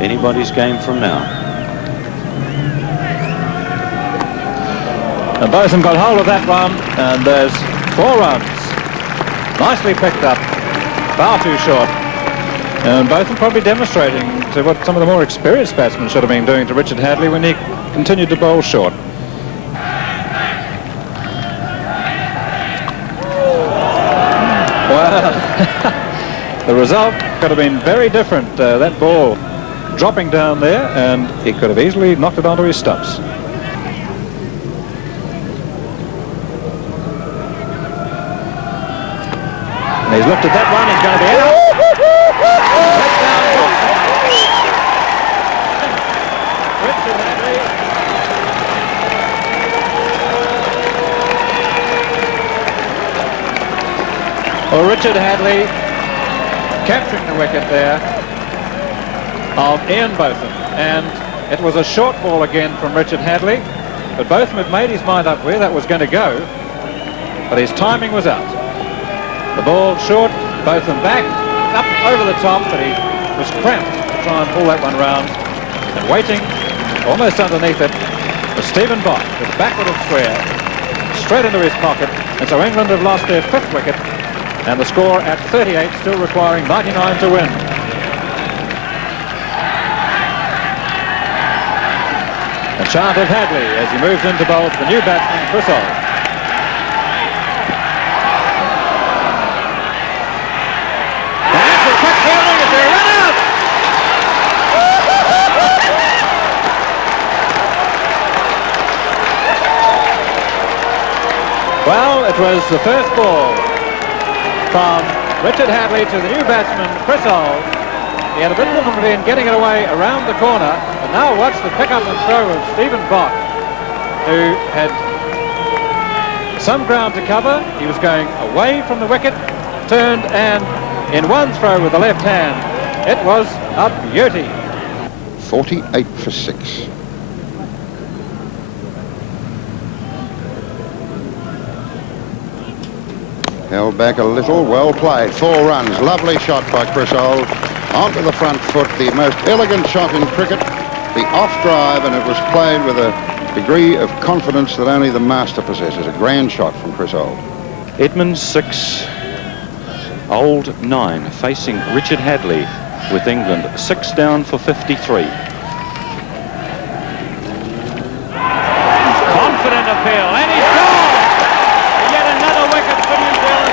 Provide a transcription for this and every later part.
anybody's game from now. And Botham got hold of that one, and there's 4 runs. Nicely picked up, far too short. And Botham probably demonstrating to what some of the more experienced batsmen should have been doing to Richard Hadlee when he continued to bowl short. Well, the result could have been very different. That ball dropping down there, and he could have easily knocked it onto his stumps. And he's looked at that one, he's going to be out. Richard Hadlee. Well, Richard Hadlee capturing the wicket there of Ian Botham, and it was a short ball again from Richard Hadlee, but Botham had made his mind up where that was going to go, but his timing was out. The ball short, Botham back, up over the top, but he was cramped to try and pull that one round, and waiting almost underneath it was Stephen Bock with a backward of square straight into his pocket, and so England have lost their 5th wicket, and the score at 38, still requiring 99 to win. A chant of Hadlee as he moves in to bowl for the new batsman, Crisol. Well, it was the first ball from Richard Hadlee to the new batsman, Crisol. He had a bit of difficulty in getting it away around the corner, and now watch the pick up and throw of Stephen Bock, who had some ground to cover. He was going away from the wicket, turned, and in one throw with the left hand, it was a beauty. 48 for 6. Held back a little, well played. 4 runs, lovely shot by Crisol. Onto the front foot, the most elegant shot in cricket, the off drive, and it was played with a degree of confidence that only the master possesses. A grand shot from Crisol. Edmonds 6, Old 9, facing Richard Hadlee with England 6 down for 53. Confident appeal, and he's gone! Yet another wicket for New Zealand.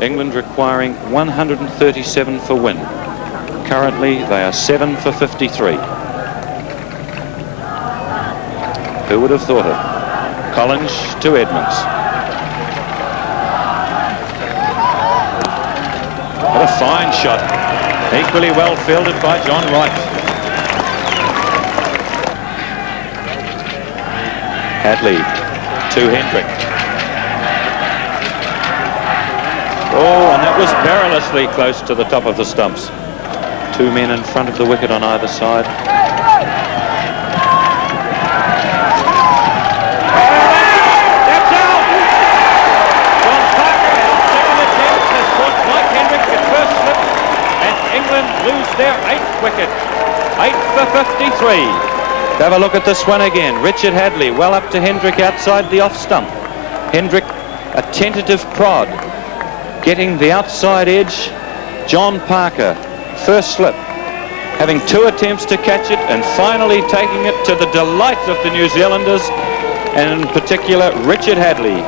England requiring 137 for win. Currently, they are 7 for 53. Who would have thought it? Collinge to Edmonds. What a fine shot. Equally well fielded by John Wright. Hadlee to Hendrick. Oh, and that was perilously close to the top of the stumps. 2 men in front of the wicket on either side. That's out! John Parker has second attempt, has caught Mike Hendrick at first slip, and England lose their 8th wicket. 8 for 53. Have a look at this one again. Richard Hadlee well up to Hendrick outside the off stump. Hendrick, a tentative prod, getting the outside edge. John Parker, first slip, having 2 attempts to catch it and finally taking it to the delight of the New Zealanders, and in particular Richard Hadlee.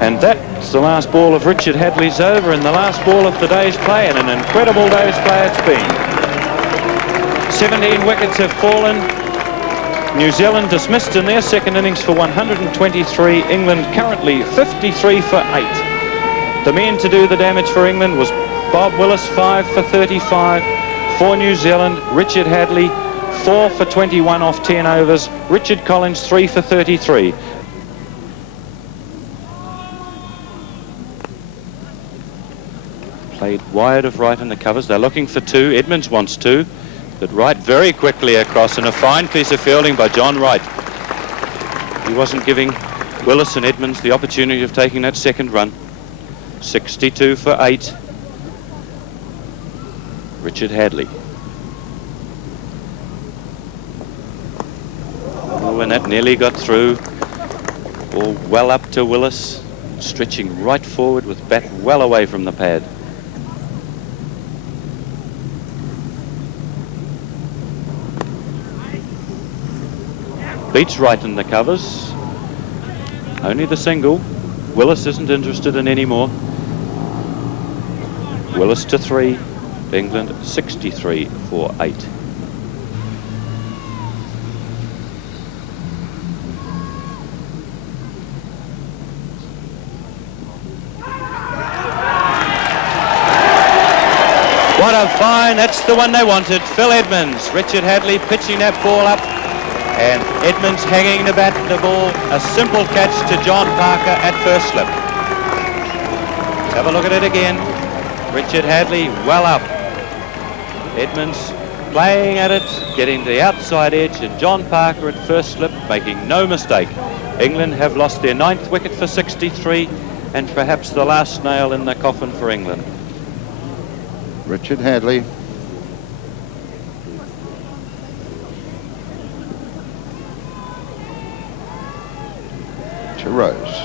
And that's the last ball of Richard Hadlee's over, and the last ball of the day's play, and an incredible day's play it's been. 17 wickets have fallen. New Zealand dismissed in their second innings for 123. England currently 53 for 8. The men to do the damage for England was Bob Willis, 5 for 35. For New Zealand, Richard Hadlee, 4 for 21 off 10 overs. Richard Collinge, 3 for 33. Played wide of right in the covers. They're looking for 2. Edmonds wants 2. But Wright very quickly across, and a fine piece of fielding by John Wright. He wasn't giving Willis and Edmonds the opportunity of taking that second run. 62 for 8. Richard Hadlee. Oh, and that nearly got through. Ball well up to Willis, stretching right forward with bat well away from the pad. Beats right in the covers. Only the single. Willis isn't interested in any more. Willis to 3. England 63 for 8. What a fine, that's the one they wanted. Phil Edmonds, Richard Hadlee pitching that ball up, and Edmonds hanging the bat and the ball. A simple catch to John Parker at first slip. Let's have a look at it again. Richard Hadlee well up. Edmonds playing at it, getting to the outside edge, and John Parker at first slip, making no mistake. England have lost their 9th wicket for 63, and perhaps the last nail in the coffin for England. Richard Hadlee. To Rose.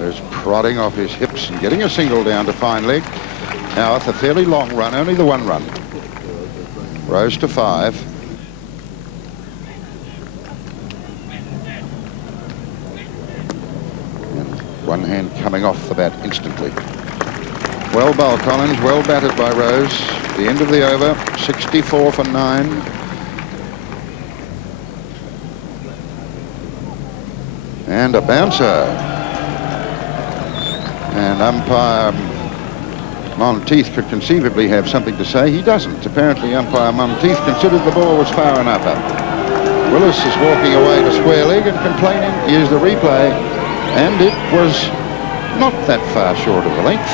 There's prodding off his hips and getting a single down to fine leg. Now with a fairly long run, only the 1 run. Rose to 5. And one hand coming off the bat instantly. Well bowled Collinge, well batted by Rose. The end of the over, 64 for 9. And a bouncer. And umpire Monteith could conceivably have something to say. He doesn't. Apparently umpire Monteith considered the ball was far enough up. Willis is walking away to square leg and complaining. Here's the replay, and it was not that far short of a length.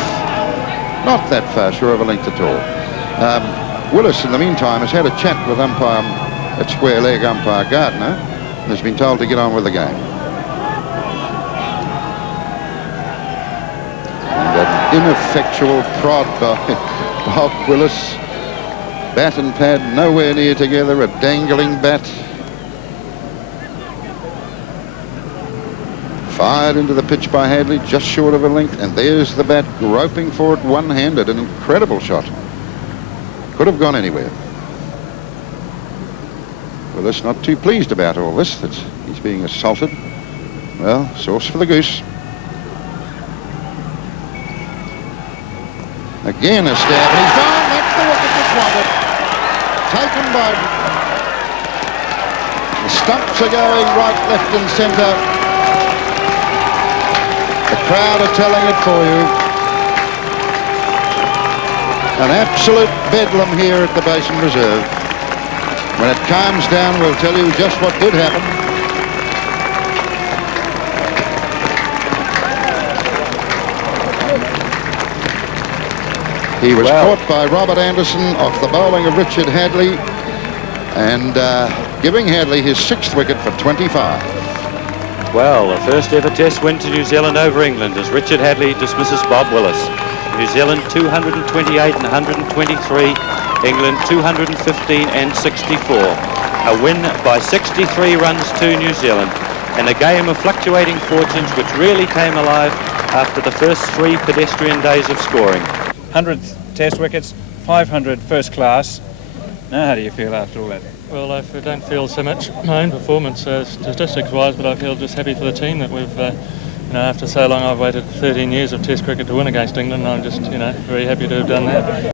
Not that far short of a length at all. Willis in the meantime has had a chat with umpire at square leg, umpire Gardner, and has been told to get on with the game. Ineffectual prod by Bob Willis. Bat and pad nowhere near together, a dangling bat. Fired into the pitch by Hadlee, just short of a length, and there's the bat groping for it one-handed. An incredible shot. Could have gone anywhere. Willis not too pleased about all this, that he's being assaulted. Well, sauce for the goose. Again a stab, and he's gone. That's the wicket that's wanted. Taken by... The stumps are going right, left and centre. The crowd are telling it for you. An absolute bedlam here at the Basin Reserve. When it calms down, we'll tell you just what did happen. He was caught by Robert Anderson off the bowling of Richard Hadlee, and giving Hadlee his 6th wicket for 25. Well, the first ever test win to New Zealand over England as Richard Hadlee dismisses Bob Willis. New Zealand 228 and 123, England 215 and 64. A win by 63 runs to New Zealand, and a game of fluctuating fortunes which really came alive after the first 3 pedestrian days of scoring. 100 test wickets, 500 first class. Now how do you feel after all that? Well, I don't feel so much my own performance statistics-wise, but I feel just happy for the team that we've, after so long I've waited 13 years of test cricket to win against England, and I'm just, very happy to have done that.